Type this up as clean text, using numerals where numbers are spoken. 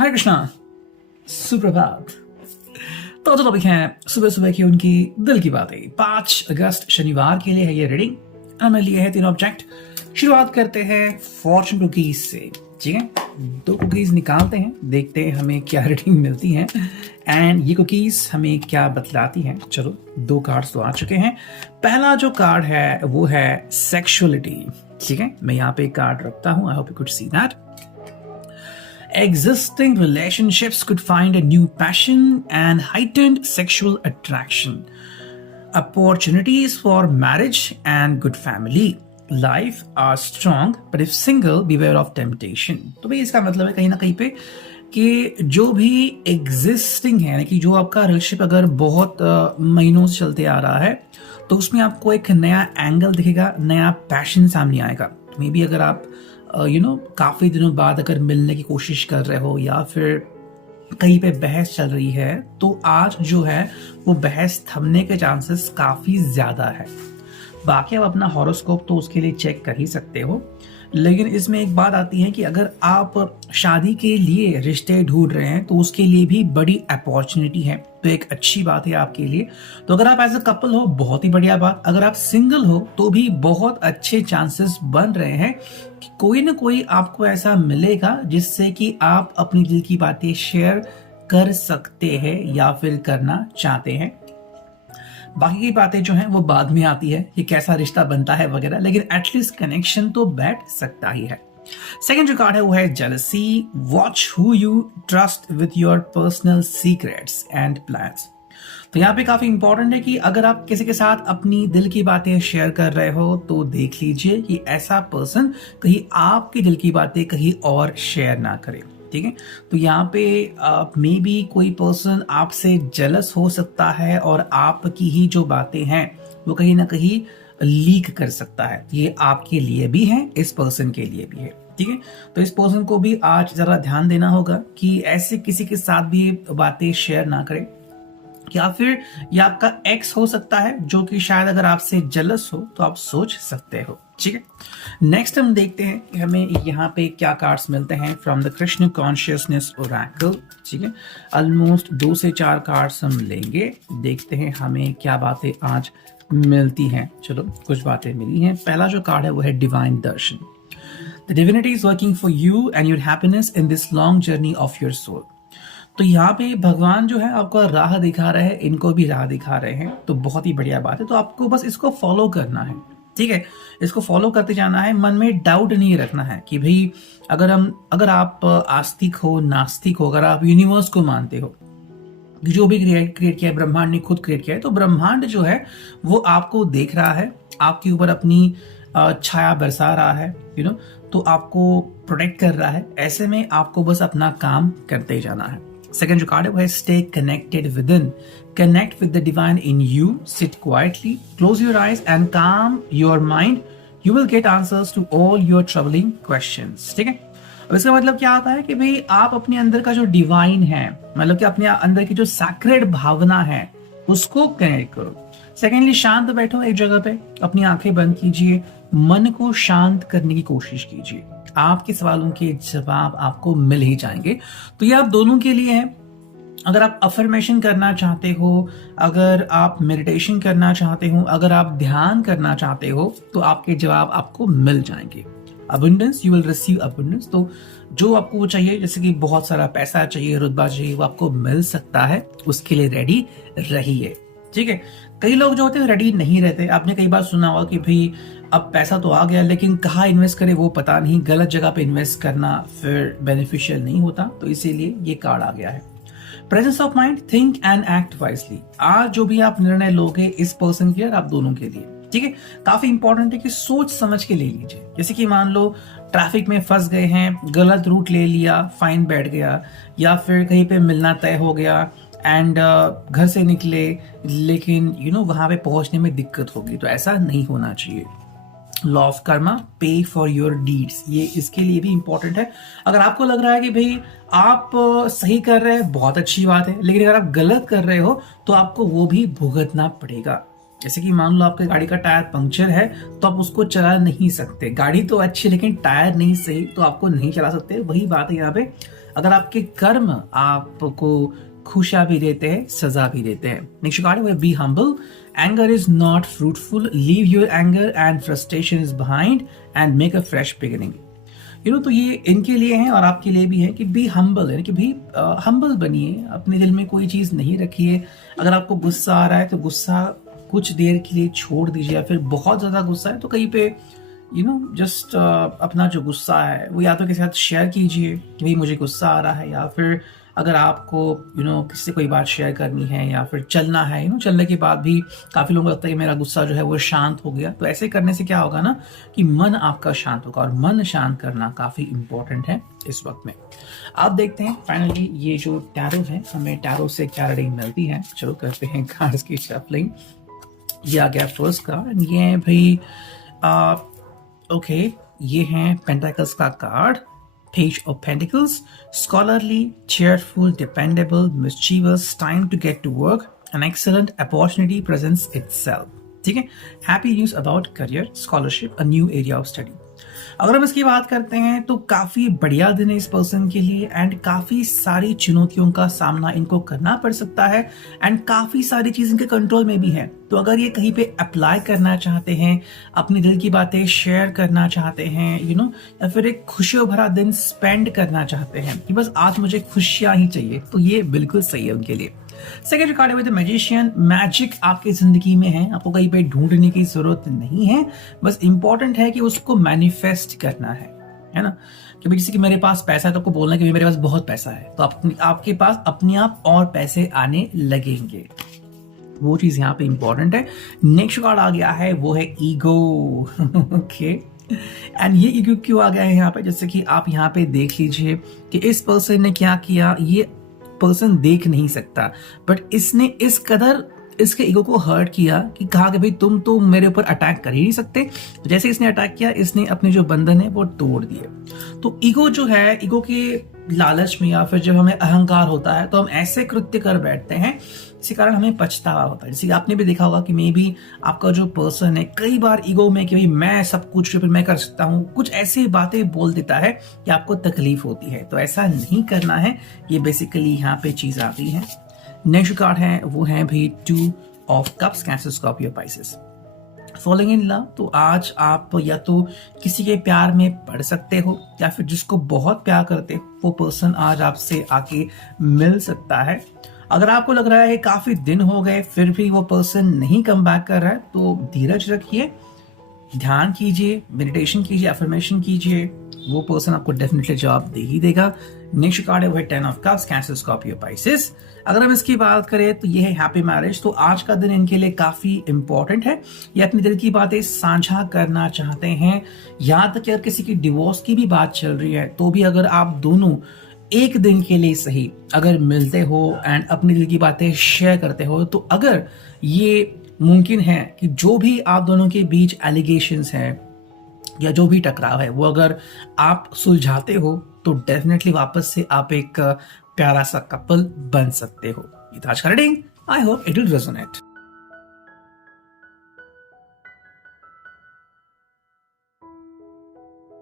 हरे कृष्णा, सुप्रभात। तो जो टॉपिक है सुबह सुबह की उनकी दिल की बातें। 5 अगस्त शनिवार के लिए है ये रीडिंग। हमने लिए है 3 ऑब्जेक्ट। शुरुआत करते हैं फॉर्चून कुकीज से। ठीक है, 2 कुकीज निकालते हैं, देखते हैं हमें क्या रीडिंग मिलती है एंड ये कुकीज हमें क्या बतलाती हैं। चलो 2 कार्ड्स तो आ चुके हैं। पहला जो कार्ड है वो है सेक्सुअलिटी। ठीक है, मैं यहाँ पे एक कार्ड रखता हूँ। I hope you could see that. Existing relationships could find a new passion and heightened sexual attraction. Opportunities for marriage and good family life are strong, but if single, beware of temptation. तो भाई इसका मतलब है कहीं ना कहीं पे कि जो भी एग्जिस्टिंग है, यानी कि जो आपका रिलेशनशिप अगर बहुत महीनों से चलते आ रहा है तो उसमें आपको एक नया एंगल दिखेगा, नया पैशन सामने आएगा। तो मे बी अगर आप काफी दिनों बाद अगर मिलने की कोशिश कर रहे हो या फिर कहीं पे बहस चल रही है तो आज जो है वो बहस थमने के चांसेस काफी ज्यादा है। बाकी आप अपना हॉरोस्कोप तो उसके लिए चेक कर ही सकते हो, लेकिन इसमें एक बात आती है कि अगर आप शादी के लिए रिश्ते ढूंढ रहे हैं तो उसके लिए भी बड़ी अपॉर्चुनिटी है, तो एक अच्छी बात है आपके लिए। तो अगर आप एज अ कपल हो बहुत ही बढ़िया बात, अगर आप सिंगल हो तो भी बहुत अच्छे चांसेस बन रहे हैं कि कोई ना कोई आपको ऐसा मिलेगा जिससे कि आप अपनी दिल की बातें शेयर कर सकते हैं या फिर करना चाहते हैं। बाकी की बातें जो हैं वो बाद में आती है कि कैसा रिश्ता बनता है वगैरह, लेकिन एटलीस्ट कनेक्शन तो बैठ सकता ही है। सेकंड जो कार्ड है वो है jealousy. Watch who you trust with your personal secrets and plans. तो यहाँ पे काफी इंपॉर्टेंट है कि अगर आप किसी के साथ अपनी दिल की बातें शेयर कर रहे हो तो देख लीजिए कि ऐसा पर्सन कहीं आपकी दिल की बातें कहीं और शेयर ना करे। ठीक है, तो यहाँ पे मे बी कोई पर्सन आपसे जेलस हो सकता है और आपकी ही जो बातें हैं वो कहीं ना कहीं लीक कर सकता है। ये आपके लिए भी है, इस पर्सन के लिए भी है। ठीक है, तो इस पर्सन को भी आज जरा ध्यान देना होगा कि ऐसे किसी के साथ भी बातें शेयर ना करें, या फिर ये आपका एक्स हो सकता है जो कि शायद अगर आपसे जेलस हो तो आप सोच सकते हो। ठीक है, नेक्स्ट हम देखते हैं कि हमें यहाँ पे क्या कार्ड्स मिलते हैं from the Krishna consciousness Oracle. ठीक है, ऑलमोस्ट 2 से 4 कार्ड्स हम लेंगे, देखते हैं हमें क्या बातें आज मिलती हैं। चलो कुछ बातें मिली हैं। पहला जो कार्ड है वो है divine darshan. The divinity is working for you and your happiness in this long journey of your soul. तो यहाँ पे भगवान जो है आपको राह दिखा रहे हैं, इनको भी राह दिखा रहे हैं, तो बहुत ही बढ़िया बात है। तो आपको बस इसको फॉलो करना है। ठीक है, इसको फॉलो करते जाना है, मन में डाउट नहीं रखना है कि भाई अगर आप आस्तिक हो, नास्तिक हो, अगर आप यूनिवर्स को मानते हो, जो भी क्रिएट किया है ब्रह्मांड ने खुद क्रिएट किया है, तो ब्रह्मांड जो है वो आपको देख रहा है, आपके ऊपर अपनी छाया बरसा रहा है, तो आपको प्रोटेक्ट कर रहा है। ऐसे में आपको बस अपना काम करते जाना है। सेकंड जो कार्ड है वो है stay connected within. Connect with the divine in you, sit quietly, close your eyes and calm your mind. You will get answers to all your troubling questions. ठीक है, अब इसका मतलब क्या आता है कि भाई आप अपने अंदर का जो डिवाइन है, मतलब कि अपने अंदर की जो सैक्रेड भावना है उसको कनेक्ट करो। सेकेंडली शांत बैठो एक जगह पे, अपनी आंखें बंद कीजिए, मन को शांत करने की कोशिश कीजिए। आपके सवालों के जवाब आपको मिल ही जाएंगे। तो ये आप दोनों के लिए है। अगर आप अफर्मेशन करना चाहते हो, अगर आप मेडिटेशन करना चाहते हो, अगर आप ध्यान करना चाहते हो, तो आपके जवाब आपको मिल जाएंगे। Abundance, you will receive abundance. तो जो आपको चाहिए, जैसे कि बहुत सारा पैसा चाहिए, रुतबा चाहिए, वो आपको मिल सकता है। उसके लिए रेडी रहिए। ठीक है, कई लोग जो होते हैं रेडी नहीं रहते। आपने कई बार सुना होगा कि भाई अब पैसा तो आ गया लेकिन कहाँ इन्वेस्ट करें वो पता नहीं, गलत जगह पे इन्वेस्ट करना फिर बेनिफिशियल नहीं होता, तो इसीलिए ये कार्ड आ गया है। Presence of mind, think and act wisely. आज जो भी आप निर्णय लोगे इस पर्सन के लिए, आप दोनों के लिए, ठीक है, काफी इंपॉर्टेंट है कि सोच समझ के ले लीजिए। जैसे कि मान लो ट्रैफिक में फंस गए हैं, गलत रूट ले लिया, फाइन बैठ गया, या फिर कहीं पे मिलना तय हो गया एंड घर से निकले लेकिन वहां पे पहुंचने में दिक्कत होगी, तो ऐसा नहीं होना चाहिए। लॉ ऑफ कर्मा, पे फॉर योर डीड्स, ये इसके लिए भी इंपॉर्टेंट है। अगर आपको लग रहा है कि भाई आप सही कर रहे हैं, बहुत अच्छी बात है, लेकिन अगर आप गलत कर रहे हो तो आपको वो भी भुगतना पड़ेगा। जैसे कि मान लो आपके गाड़ी का टायर पंक्चर है तो आप उसको चला नहीं सकते। गाड़ी तो अच्छी लेकिन टायर नहीं सही, तो आपको नहीं चला सकते। वही बात है यहाँ पे, अगर आपके कर्म आपको खुशियां भी देते हैं, सजा भी देते हैं। नेक्स्ट कार्ड है be humble, anger is not fruitful, leave your anger and frustration is behind and make a fresh beginning. तो ये इनके लिए है और आपके लिए भी है कि बी हम्बल, यानी कि भी हम्बल बनिए, अपने दिल में कोई चीज़ नहीं रखिए। अगर आपको गुस्सा आ रहा है तो गुस्सा कुछ देर के लिए छोड़ दीजिए, या फिर बहुत ज़्यादा गुस्सा है तो कहीं पे जस्ट अपना जो गुस्सा है वो या तो किसी के साथ शेयर कीजिए कि भाई मुझे गुस्सा आ रहा है, या फिर अगर आपको किसी से कोई बात शेयर करनी है या फिर चलना है, चलने के बाद भी काफ़ी लोगों को लगता है कि मेरा गुस्सा जो है वो शांत हो गया। तो ऐसे करने से क्या होगा ना कि मन आपका शांत होगा, और मन शांत करना काफ़ी इंपॉर्टेंट है इस वक्त में। आप देखते हैं फाइनली ये जो टैरो है, हमें टैरो से क्या रीडिंग मिलती है। चलो करते हैं कार्ड्स की शफलिंग। ये आ गया फर्स्ट कार्ड, ये है भाई ओके, ये है पेंटाकल्स का card, Page of Pentacles, scholarly, cheerful, dependable, mischievous, time to get to work, an excellent opportunity presents itself. ठीक है, happy news about career, scholarship, a new area of study. अगर हम इसकी बात करते हैं तो काफी बढ़िया दिन है इस पर्सन के लिए, एंड काफी सारी चुनौतियों का सामना इनको करना पड़ सकता है, एंड काफी सारी चीज इनके कंट्रोल में भी है। तो अगर ये कहीं पे अप्लाई करना चाहते हैं, अपनी दिल की बातें शेयर करना चाहते हैं, या फिर एक खुशियों भरा दिन स्पेंड करना चाहते हैं कि बस आज मुझे खुशियां ही चाहिए, तो ये बिल्कुल सही है उनके लिए। सेकेंड कार्ड है द मैजिशियन, मैजिक आपकी जिंदगी में है, आपको कहीं पे ढूंढने की जरूरत नहीं है, बस इंपॉर्टेंट है कि उसको मैनिफेस्ट करना है ना। कि भाई जैसे कि मेरे पास पैसा है तो आपको बोलना है कि मेरे पास बहुत पैसा है, तो आपके पास अपने आप और पैसे आने लगेंगे, वो चीज यहाँ पे इंपॉर्टेंट है। नेक्स्ट कार्ड आ गया है वो है ईगो। ओके, एंड ये ईगो क्यों आ गया है यहाँ पे, जैसे कि आप यहाँ पे देख लीजिए कि इस पर्सन ने क्या किया, ये पर्सन देख नहीं सकता, बट इसने इस कदर इसके ईगो को हर्ट किया कि कहा कि भाई तुम तो मेरे ऊपर अटैक कर ही नहीं सकते। जैसे इसने अटैक किया, इसने अपने जो बंधन है वो तोड़ दिए। तो ईगो जो है, ईगो के लालच में या फिर जब हमें अहंकार होता है तो हम ऐसे कृत्य कर बैठते हैं, इसी कारण हमें पछतावा होता है। जैसे आपने भी देखा होगा कि मे बी आपका जो पर्सन है कई बार ईगो में कि भाई मैं सब कुछ फिर मैं कर सकता हूँ, कुछ ऐसी बातें बोल देता है कि आपको तकलीफ होती है। तो ऐसा नहीं करना है, ये बेसिकली यहाँ पे चीज आती है। नेक्स्ट कार्ड है वो है भाई 2 of cups, cancer, Scorpio, Pisces. Following in love, तो आज आप या तो किसी के प्यार में पड़ सकते हो, या फिर जिसको बहुत प्यार करते हो वो पर्सन आज आपसे आके मिल सकता है। अगर आपको लग रहा है काफी दिन हो गए फिर भी वो पर्सन नहीं कम बैक कर रहा है, तो धीरज रखिए, ध्यान कीजिए, मेडिटेशन कीजिए, अफर्मेशन कीजिए, वो पर्सन आपको डेफिनेटली जवाब दे ही देगा। नेक्स्ट कार्ड है वो है 10 of cups, cancer, Scorpio, Pisces. अगर हम इसकी बात करें तो ये है हैप्पी मैरिज। तो आज का दिन इनके लिए काफी इंपॉर्टेंट है, ये अपने दिल की बातें साझा करना चाहते हैं। यहाँ तक कि अगर किसी की डिवोर्स की भी बात चल रही है तो भी अगर आप दोनों एक दिन के लिए सही अगर मिलते हो एंड अपनी दिल की बातें शेयर करते हो, तो अगर ये मुमकिन है कि जो भी आप दोनों के बीच एलिगेशंस हैं या जो भी टकराव है वो अगर आप सुलझाते हो तो डेफिनेटली वापस से आप एक प्यारा सा कपल बन सकते हो। ये था आज का reading, I hope it will resonate.